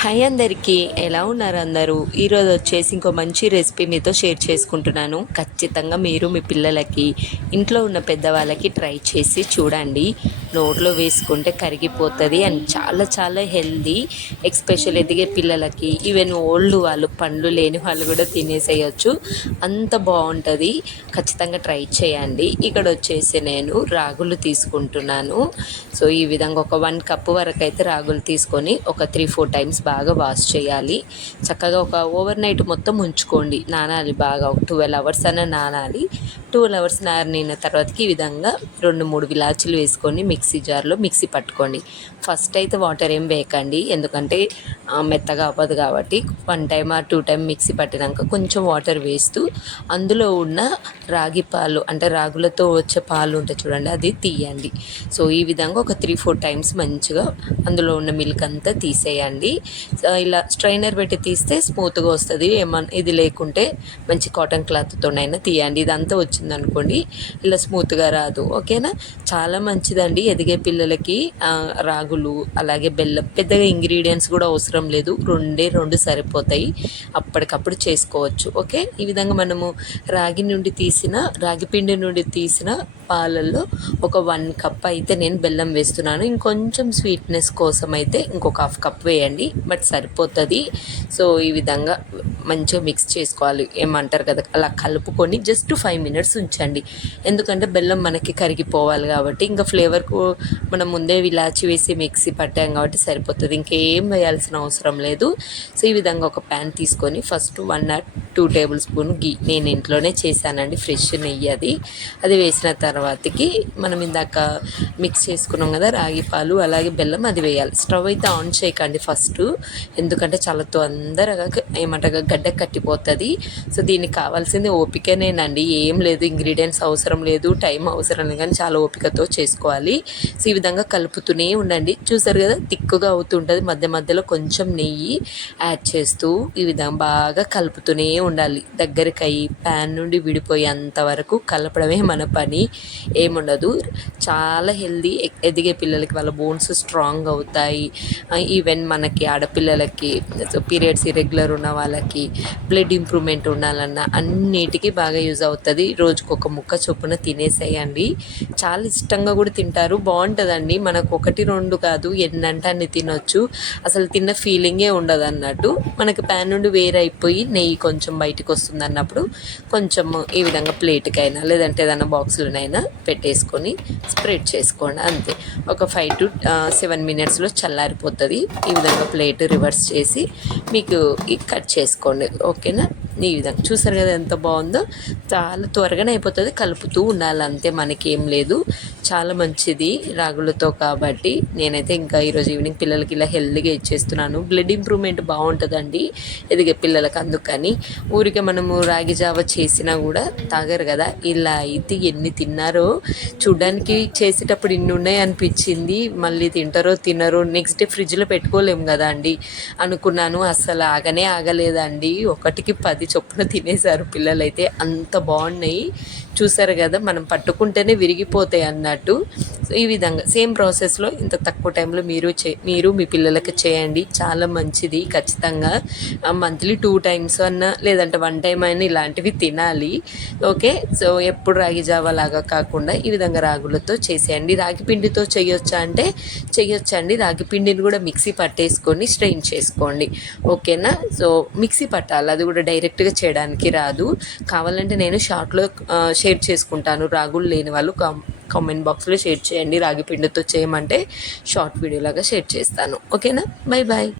Hi అందరికీ ఎలా ఉన్నారు అందరూ? ఈరోజు వచ్చేసి ఇంకో మంచి రెసిపీ మీతో షేర్ చేసుకుంటున్నాను. ఖచ్చితంగా మీరు మీ పిల్లలకి ఇంట్లో ఉన్న పెద్దవాళ్ళకి ట్రై చేసి చూడండి. నోట్లో వేసుకుంటే కరిగిపోతుంది అండ్ చాలా చాలా హెల్దీ ఎక్స్పెషల్ ఎదిగే పిల్లలకి. ఈవెన్ ఓల్డ్ వాళ్ళు పండ్లు లేని వాళ్ళు కూడా తినేసేయచ్చు. అంత బాగుంటుంది. ఖచ్చితంగా ట్రై చేయండి. ఇక్కడ వచ్చేసి నేను రాగులు తీసుకుంటున్నాను. సో ఈ విధంగా ఒక వన్ కప్ వరకు అయితే రాగులు తీసుకొని ఒక త్రీ ఫోర్ టైమ్స్ బాగా వాష్ చేయాలి. చక్కగా ఒక ఓవర్ నైట్ మొత్తం ఉంచుకోండి. నానాలి బాగా. ఒక ట్వెల్వ్ అవర్స్ అన్న నానాలి. ట్వెల్వ్ అవర్స్ నానిన తర్వాతకి ఈ విధంగా రెండు మూడు విలాచీలు వేసుకొని మిక్సీ జార్లో మిక్సీ పట్టుకోండి. ఫస్ట్ అయితే వాటర్ ఏం వేయకండి. ఎందుకంటే మెత్తగా అవ్వదు కాబట్టి వన్ టైం ఆ టూ టైం మిక్సీ పట్టినాక కొంచెం వాటర్ వేస్తూ అందులో ఉన్న రాగి పాలు అంటే రాగులతో వచ్చే పాలు ఉంటాయి చూడండి అది తీయండి. సో ఈ విధంగా ఒక త్రీ ఫోర్ టైమ్స్ మంచిగా అందులో ఉన్న మిల్క్ అంతా తీసేయండి. ఇలా స్ట్రైనర్ పెట్టి తీస్తే స్మూత్గా వస్తుంది. ఏమన్నా ఇది లేకుంటే మంచి కాటన్ క్లాత్తోనైనా తీయండి. ఇదంతా వచ్చింది అనుకోండి ఇలా స్మూత్గా రాదు. ఓకేనా? చాలా మంచిదండి. ఎదిగే పిల్లలకి రాగులు అలాగే బెల్లం పెద్దగా ఇంగ్రీడియంట్స్ కూడా అవసరం లేదు. రెండే రెండు సరిపోతాయి. అప్పటికప్పుడు చేసుకోవచ్చు. ఓకే? ఈ విధంగా మనము రాగి నుండి తీసిన రాగి పిండి నుండి తీసిన పాలల్లో ఒక వన్ కప్ అయితే నేను బెల్లం వేస్తున్నాను. ఇంకొంచెం స్వీట్నెస్ కోసం అయితే ఇంకొక హాఫ్ కప్ వేయండి. బట్ సరిపోతుంది. సో ఈ విధంగా మంచిగా మిక్స్ చేసుకోవాలి. ఏమంటారు కదా అలా కలుపుకొని జస్ట్ ఫైవ్ మినిట్స్ ఉంచండి. ఎందుకంటే బెల్లం మనకి కరిగిపోవాలి కాబట్టి ఇంకా ఫ్లేవర్ మనం ముందే ఇలాచి వేసి మిక్సీ పట్టాం కాబట్టి సరిపోతుంది. ఇంకేం వేయాల్సిన అవసరం లేదు. సో ఈ విధంగా ఒక ప్యాన్ తీసుకొని first one or two tablespoon ghee నేను ఇంట్లోనే చేశానండి ఫ్రెష్ నెయ్యి అది. అది వేసిన తర్వాతకి మనం ఇందాక మిక్స్ చేసుకున్నాం కదా రాగి పాలు అలాగే బెల్లం అది వేయాలి. స్టవ్ అయితే ఆన్ చేయకండి ఫస్ట్. ఎందుకంటే చాలా తొందరగా ఏమంటారు గడ్డ కట్టిపోతుంది. సో దీనికి కావాల్సింది ఓపికనేనండి. ఏం లేదు ఇంగ్రీడియంట్స్ అవసరం లేదు టైం అవసరం లేదు కానీ చాలా ఓపికతో చేసుకోవాలి. సో ఈ విధంగా కలుపుతూనే ఉండండి. చూసారు కదా తిక్కుగా అవుతుంటుంది. మధ్య మధ్యలో కొంచెం నెయ్యి యాడ్ చేస్తూ ఈ విధంగా బాగా కలుపుతూనే ఉండాలి. దగ్గరికి అయ్యి ప్యాన్ నుండి విడిపోయేంత వరకు కలపడమే మన పని. ఏముండదు. చాలా హెల్దీ ఎదిగే పిల్లలకి వాళ్ళ బోన్స్ స్ట్రాంగ్ అవుతాయి. ఈవెన్ మనకి ఆడపిల్లలకి పీరియడ్స్ ఇరెగ్యులర్ ఉన్న వాళ్ళకి బ్లడ్ ఇంప్రూవ్మెంట్ ఉండాలన్నా అన్నిటికీ బాగా యూజ్ అవుతుంది. రోజుకు ఒక ముక్క చొప్పున తినేసేయండి. చాలా ఇష్టంగా కూడా తింటారు. బాగుంటుందండి. మనకు ఒకటి రెండు కాదు. ఎన్నంటే అన్ని తినొచ్చు. అసలు తిన్న ఫీలింగే ఉండదు అన్నట్టు మనకి ప్యాన్ నుండి వేరైపోయి నెయ్యి కొంచెం బయటకు వస్తుంది అన్నప్పుడు కొంచెం ఈ విధంగా ప్లేట్కైనా లేదంటే ఏదైనా బాక్స్లోనైనా పెట్టేసుకొని స్ప్రెడ్ చేసుకోండి. అంతే. ఒక ఫైవ్ టు సెవెన్ మినిట్స్లో చల్లారిపోతుంది. ఈ విధంగా ప్లేట్ రివర్స్ చేసి మీకు కట్ చేసుకోండి. ఓకేనా? ఈ విధంగా చూసారు కదా ఎంత బాగుందో. చాలా త్వరగానే అయిపోతుంది. కలుపుతూ ఉండాలి అంతే. మనకేం లేదు. చాలా మంచిది రాగులతో కాబట్టి. నేనైతే ఇంకా ఈరోజు ఈవినింగ్ పిల్లలకి ఇలా హెల్తీగా ఇచ్చేస్తున్నాను. బ్లడ్ ఇంప్రూవ్మెంట్ బాగుంటుందండి. ఎదిగే పిల్లలకి అందుకని. ఊరికే మనము రాగి జావ చేసినా కూడా తాగరు కదా. ఇలా అయితే ఎన్ని తిన్నారో. చూడడానికి చేసేటప్పుడు ఇన్ని ఉన్నాయి అనిపించింది. మళ్ళీ తింటారో తినరో నెక్స్ట్ డే ఫ్రిడ్జ్లో పెట్టుకోలేము కదా అండి. అనుకున్నాను అసలు ఆగనే ఆగలేదండి. ఒకటికి పది చొప్పున తినేశారు పిల్లలైతే. అంత బాగున్నాయి. చూసారు కదా మనం పట్టుకుంటేనే విరిగిపోతాయి అన్నట్టు. సో ఈ విధంగా సేమ్ ప్రాసెస్లో ఇంత తక్కువ టైంలో మీరు చే మీరు మీ పిల్లలకి చేయండి. చాలా మంచిది. ఖచ్చితంగా మంత్లీ టూ టైమ్స్ అన్నా లేదంటే వన్ టైం అయినా ఇలాంటివి తినాలి. ఓకే? సో ఎప్పుడు రాగి జావా లాగా కాకుండా ఈ విధంగా రాగులతో చేసేయండి. రాగి పిండితో చేయొచ్చా అంటే చేయొచ్చండి. రాగి పిండిని కూడా మిక్సీ పట్టేసుకొని స్ట్రెయిన్ చేసుకోండి. ఓకేనా? సో మిక్సీ పట్టాలి. అది కూడా డైరెక్ట్ డైరెక్ట్గా చేయడానికి రాదు. కావాలంటే నేను షార్ట్లో షేర్ చేసుకుంటాను. రాగులు లేని వాళ్ళు కామెంట్ బాక్స్లో షేర్ చేయండి. రాగి పిండితో చేయమంటే షార్ట్ వీడియోలాగా షేర్ చేస్తాను. ఓకేనా? Bye bye